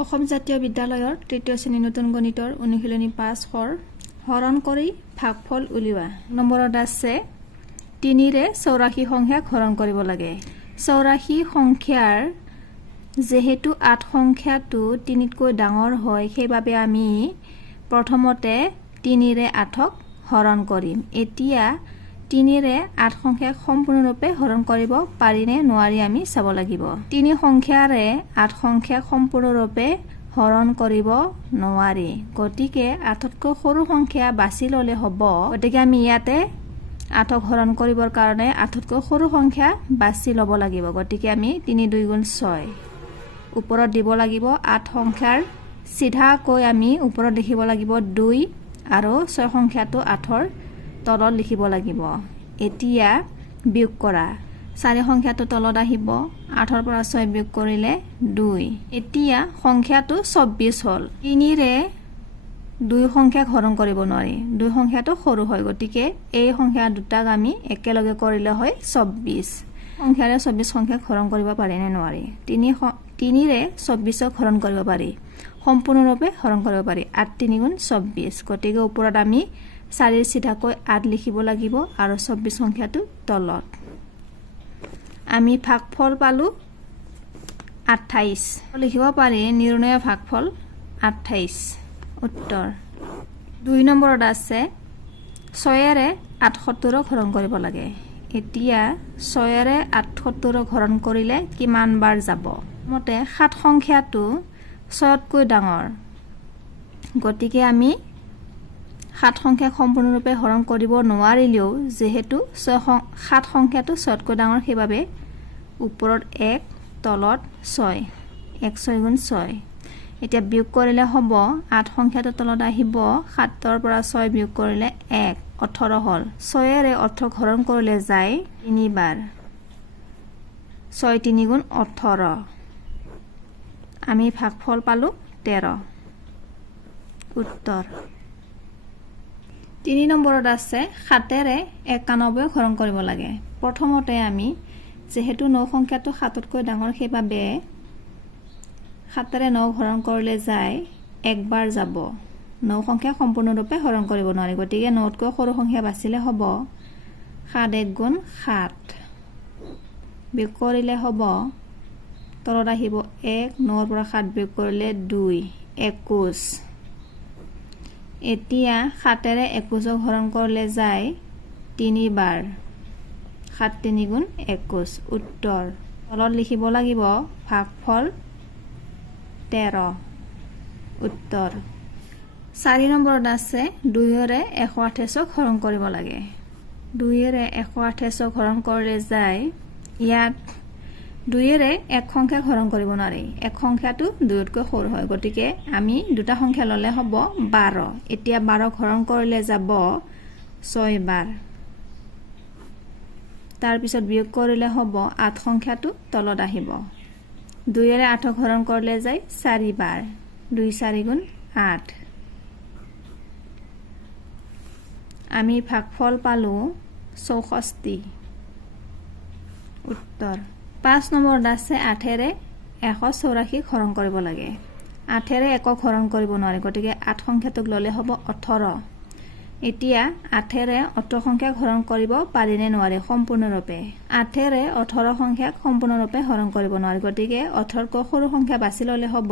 অসম জাতীয় বিদ্যালয়ৰ তৃতীয় শ্ৰেণী নতুন গণিতৰ অনুশীলনী 5 হৰণ কৰি ভাগফল উলিওৱা নম্বৰত আছে 3ৰে 84 সংখ্যাক হৰণ কৰিব লাগে 84 সংখ্যাৰ যেহেতু 8 সংখ্যাটো 3তকৈ ডাঙৰ হয় সেইবাবে আমি প্ৰথমতে 3ৰে 8ক হৰণ কৰিম এতিয়া 3ৰে 8 সংখ্যাক সম্পূৰ্ণৰূপে হৰণ কৰিব পাৰি নে নোৱাৰি আমি চাব লাগিব 3 সংখ্যাৰে 8 সংখ্যাক সম্পূৰ্ণৰূপে হৰণ কৰিব নোৱাৰি গতিকে 8তকৈ সৰু সংখ্যা বাছি ললে হ'ব গতিকে আমি ইয়াতে 8ক হৰণ কৰিবৰ কাৰণে 8তকৈ সৰু সংখ্যা বাছি ল'ব লাগিব গতিকে আমি 3 2 গুণ 6 ওপৰত দিব লাগিব 8 সংখ্যাৰ সিধাকৈ আমি ওপৰত লিখিব লাগিব 2 আৰু 6 সংখ্যাটো 8ৰ তলত লিখিব লাগিব এতিয়া বিয়োগ কৰা 4 সংখ্যাটো তলত আহিব 8ৰ পৰা 6 বিয়োগ কৰিলে 2 এতিয়া সংখ্যাটো 24 হ'ল 3ৰে 2 সংখ্যাক হৰণ কৰিব নোৱাৰি 2 সংখ্যাটো সৰু হয় গতিকে এই সংখ্যা দুটাক আমি একেলগে কৰিলে হয় 24 সংখ্যাৰে 24 সংখ্যাক হৰণ কৰিব পাৰি নে নোৱাৰি 3ৰে 24ক হৰণ কৰিব পাৰি সম্পূৰ্ণৰূপে হৰণ কৰিব পাৰি 8 3 গুণ 24 গতিকে ওপৰত আমি 4ৰ সিধাকৈ 8 লিখিব লাগিব আৰু 24 সংখ্যাটো তলত আমি ভাগফল পালো 28 লিখিব পাৰি নিৰ্ণয় ভাগফল 28 উত্তৰ 2 নম্বৰত আছে 6ৰে 78ক হৰণ কৰিব লাগে এতিয়া 6ৰে 78ক হৰণ কৰিলে কিমান বাৰ যাব মতে 7 সংখ্যাটো 6তকৈ ডাঙৰ গতিকে আমি 7 সংখ্যাক সম্পূৰ্ণৰূপে হৰণ কৰিব নোৱাৰিলেও যেহেতু 7 সংখ্যাটো 6তকৈ ডাঙৰ সেইবাবে ওপৰত 1 তলত 6 1 6 গুণ 6 এতিয়া বিয়োগ কৰিলে হ'ব 8 সংখ্যাটো তলত আহিব 7ৰ পৰা 6 বিয়োগ কৰিলে 1 18 হ'ল 6ৰে 18ক হৰণ কৰিলে যায় 3 বাৰ 6 3 গুণ 18 আমি ভাগফল পালো 13 উত্তৰ 3 নম্বৰত আছে 7ৰে 91ক হৰণ কৰিব লাগে প্ৰথমতে আমি যেহেতু 9 সংখ্যাটো 7তকৈ ডাঙৰ সেইবাবে 7ৰে 9 হৰণ কৰিলে যায় একবাৰ যাব 9 সংখ্যা সম্পূৰ্ণৰূপে হৰণ কৰিব নোৱাৰি গতিকে 9তকৈ সৰু সংখ্যা বাছিলে হ'ব 7 1 গুণ 7 বিয়োগ কৰিলে হ'ব তলত আহিব 1 9ৰ পৰা 7 বিয়োগ কৰিলে 2 21 এতিয়া 7ৰে 21ক হৰণ কৰিলে যায় 3 বাৰ 7 3 গুণ 21 উত্তৰ তলত লিখিব লাগিব ভাগফল 13 উত্তৰ 4 নম্বৰত আছে 2ৰে 128ক হৰণ কৰিব লাগে 2ৰে 128ক হৰণ কৰিলে যায় ইয়াত 2ৰে 1 সংখ্যাক হৰণ কৰিব নোৱাৰি 1 সংখ্যাটো 2তকৈ সৰু হয় গতিকে আমি দুটা সংখ্যা ললে হ'ব 12 এতিয়া 12ক হৰণ কৰিলে যাব 6 বাৰ তাৰ পিছত বিয়োগ কৰিলে হ'ব 8 সংখ্যাটো তলত আহিব 2ৰে 8ক হৰণ কৰিলে যায় 4 বাৰ 2 4 গুণ 8 আমি ভাগফল পালো 64 উত্তৰ 5 নম্বৰত আছে 8ৰে 184ক হৰণ কৰিব লাগে 8ৰে 1ক হৰণ কৰিব নোৱাৰে গতিকে 8 সংখ্যাটোক ললে হ'ব 18 এতিয়া 8ৰে 18 সংখ্যাক হৰণ কৰিব পাৰি নে নোৱাৰে সম্পূৰ্ণৰূপে 8ৰে 18 সংখ্যাক সম্পূৰ্ণৰূপে হৰণ কৰিব নোৱাৰে গতিকে 18তকৈ সৰু সংখ্যা বাছি ললে হ'ব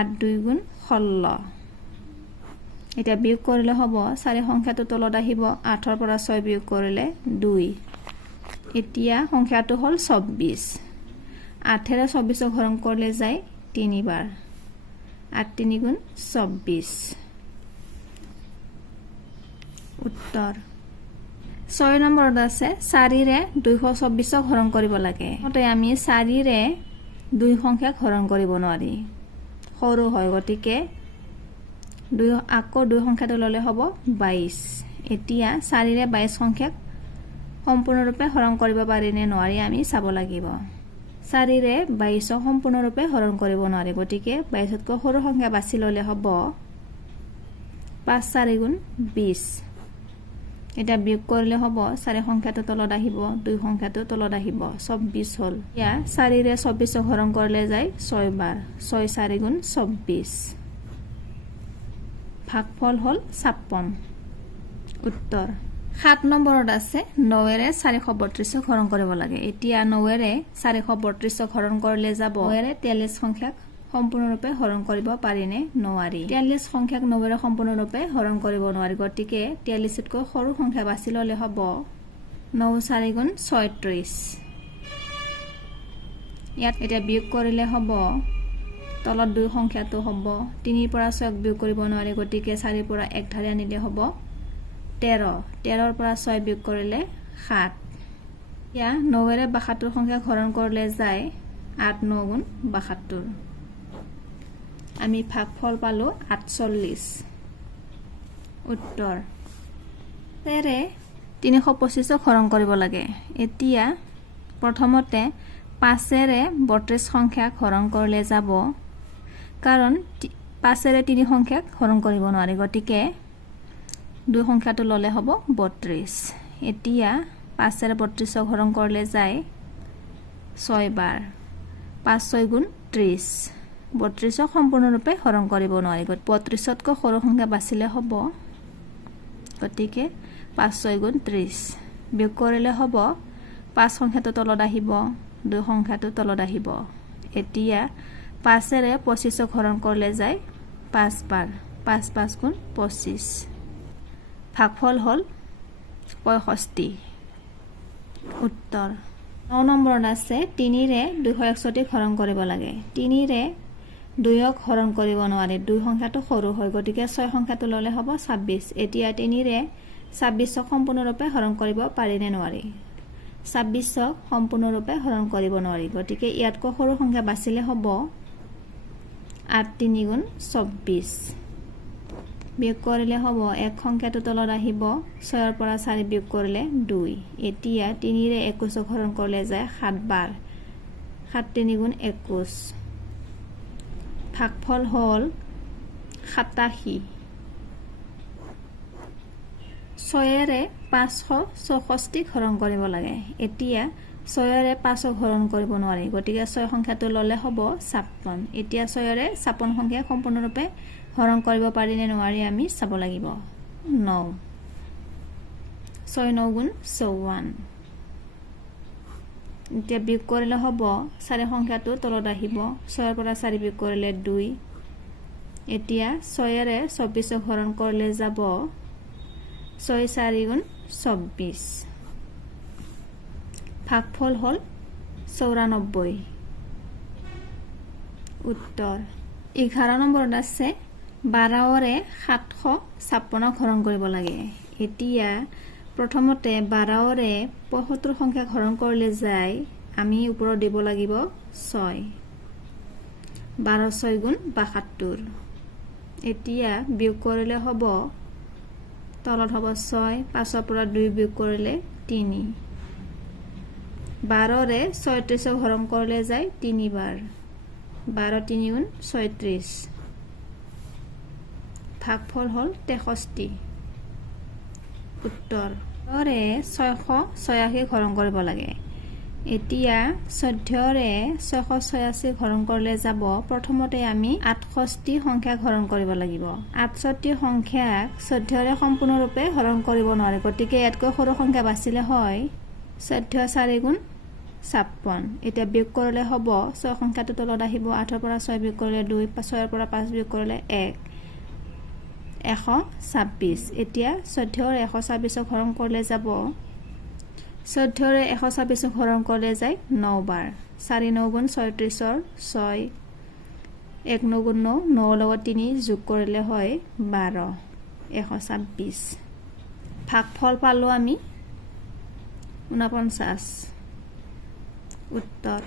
8 2 গুণ 16 এতিয়া বিয়োগ কৰিলে হ'ব 4 সংখ্যাটো তলত আহিব 8ৰ পৰা 6 বিয়োগ কৰিলে 2 এতিয়া সংখ্যাটো হ'ল 24 8ৰে 24ক হৰণ কৰিলে যায় 3 বাৰ 8 3 গুণ 24 উত্তৰ 6 নম্বৰত আছে 4ৰে 224ক হৰণ কৰিব লাগে মতে আমি 4ৰে 2 সংখ্যাক হৰণ কৰিব নোৱাৰি সৰু হয় গতিকে আকৌ 2 সংখ্যাটো ললে হ'ব 22 এতিয়া 4ৰে 22 সংখ্যাক সম্পূৰ্ণৰূপে হৰণ কৰিব পাৰি নে নোৱাৰি আমি চাব লাগিব 4ৰে 22ক সম্পূৰ্ণৰূপে হৰণ কৰিব নোৱাৰি গতিকে 22তকৈ সৰু সংখ্যা বাছি ললে হ'ব 5 4 গুণ 20 এটা বিয়োগ কৰিলে হ'ব 4 সংখ্যাটো তলত আহিব 2 সংখ্যাটো তলত আহিব 24 হ'ল ইয়া 4 ৰে 24 হৰণ কৰিলে যায় 6 বাৰ 6 4 গুণ 24 ভাগফল হ'ল 56 উত্তৰ 7 নম্বৰত আছে 9 ৰে 432 হৰণ কৰিব লাগে এতিয়া 9 ৰে 432 হৰণ কৰিলে যাব 9 ৰে 43 সংখ্যাক সম্পূৰ্ণৰূপে হৰণ কৰিব পাৰিনে নোৱাৰি 43 সংখ্যাক 9 ৰে সম্পূৰ্ণৰূপে হৰণ কৰিব নোৱাৰি গতিকে 43 তকৈ সৰু সংখ্যা বাছি ললে হ'ব 9 4 গুণ 36 ইয়াত এটা বিয়োগ কৰিলে হ'ব তলত 2 সংখ্যাটো হ'ব 3 ৰ পৰা 6 বিয়োগ কৰিব নোৱাৰি গতিকে 4 ৰ পৰা 1 ধাৰি আনিলে হ'ব 13 13 ৰ পৰা 6 বিয়োগ কৰিলে 7 ইয়া 9 ৰে 72 সংখ্যাক হৰণ কৰিলে যায় 8 9 গুণ 72 আমি ভাগফল পালো 48 উত্তৰ 13 325 হৰণ কৰিব লাগে এতিয়া প্ৰথমতে 5 ৰে 32 সংখ্যাক হৰণ কৰিলে যাব কাৰণ 5 ৰে 3 সংখ্যাক হৰণ কৰিব নোৱাৰি গতিকে 2 সংখ্যাটো ললে হ'ব 32 এতিয়া 5 ৰে 32 হৰণ কৰিলে যায় 6 বাৰ 5 6 গুণ 30 32 সম্পূৰ্ণৰূপে হৰণ কৰিব নোৱাৰি 32 তকৈ সৰু সংখ্যা বাছিলে হ'ব গতিকে 5 6 গুণ 30 বিয়োগ কৰিলে হ'ব 5 সংখ্যাটো তলত আহিব 2 সংখ্যাটো তলত আহিব এতিয়া 5 ৰে 25 হৰণ কৰিলে যায় 5 বাৰ 5 5 গুণ 25 ভাগফল হ'ল 65 উত্তৰ 9 নম্বৰত আছে 3 ৰে 261 হৰণ কৰিব লাগে 3 ৰে 2ক হৰণ কৰিব নোৱাৰি 2 সংখ্যাটো সৰু হয় গতিকে 6 সংখ্যাটো ললে হ'ব 26 এতিয়া 3 ৰে 26ক সম্পূৰ্ণৰূপে হৰণ কৰিব পাৰিনে নোৱাৰি 26ক সম্পূৰ্ণৰূপে হৰণ কৰিব নোৱাৰি গতিকে ইয়াতকৈ সৰু সংখ্যা বাছিলে হ'ব 8 3 গুণ 24 বিয়োগ কৰিলে হ'ব 1 সংখ্যাটো তলত আহিব 6 ৰ পৰা 4 বিয়োগ কৰিলে 2 এতিয়া 3 ৰে 21 হৰণ কৰিলে যায় 7 বাৰ 7 3 গুণ 21 ভাগফল হ'ল 87 6 ৰে 564 হৰণ কৰিব লাগে এতিয়া 6 ৰে 5ক হৰণ কৰিব নোৱাৰি গতিকে 6 সংখ্যাটো ললে হ'ব 56 এতিয়া 6 ৰে 56 সংখ্যা সম্পূৰ্ণৰূপে হৰণ কৰিব পাৰিনে নোৱাৰি আমি চাব লাগিব 9 6 9 গুণ 54 এতিয়া বিয়োগ কৰিলে হ'ব 4 সংখ্যাটো তলত আহিব 6 ৰ পৰা 4 বিয়োগ কৰিলে 2 এতিয়া 6 ৰে 24 হৰণ কৰিলে যাব 6 4 গুণ 24 ভাগফল হ'ল 94 উত্তৰ 11 নম্বৰত আছে 12 ৰে 756 হৰণ কৰিব লাগে এতিয়া প্ৰথমতে 12 ৰে 75 সংখ্যাক হৰণ কৰিলে যায় আমি ওপৰত দিব লাগিব 6 12 6 গুণ 72 এতিয়া বিয়োগ কৰিলে হ'ব তলত হ'ব 6 5 ৰ পৰা 2 বিয়োগ কৰিলে 3 12 ৰে 36 হৰণ কৰিলে যায় 3 বাৰ 12 3 গুণ 36 ভাগফল হ'ল 63 উত্তৰ 14 ৰে 686 হৰণ কৰিব লাগে এতিয়া 14 ৰে 686 হৰণ কৰিলে যাব প্ৰথমতে আমি 68 সংখ্যাক হৰণ কৰিব লাগিব 68 সংখ্যাক 14 ৰে সম্পূৰ্ণৰূপে হৰণ কৰিব নোৱাৰে গতিকে ইয়াতকৈ সৰু সংখ্যা বাছিলে হয় 14 4 গুণ 56 এতিয়া বিয়োগ কৰিলে হ'ব 6 সংখ্যাটো তলত আহিব 8 ৰ পৰা 6 বিয়োগ কৰিলে 2 6 ৰ পৰা 5 বিয়োগ কৰিলে 1 126 এতিয়া 14 ৰে 126 হৰণ কৰিলে যাব 14 ৰে 126 হৰণ কৰিলে যায় 9 বাৰ 4 9 গুণ 36 ৰ 6 1 9 গুণ 9 9 লগত 3 যোগ কৰিলে হয় 12 126 ভাগফল পালো আমি 49 উত্তৰ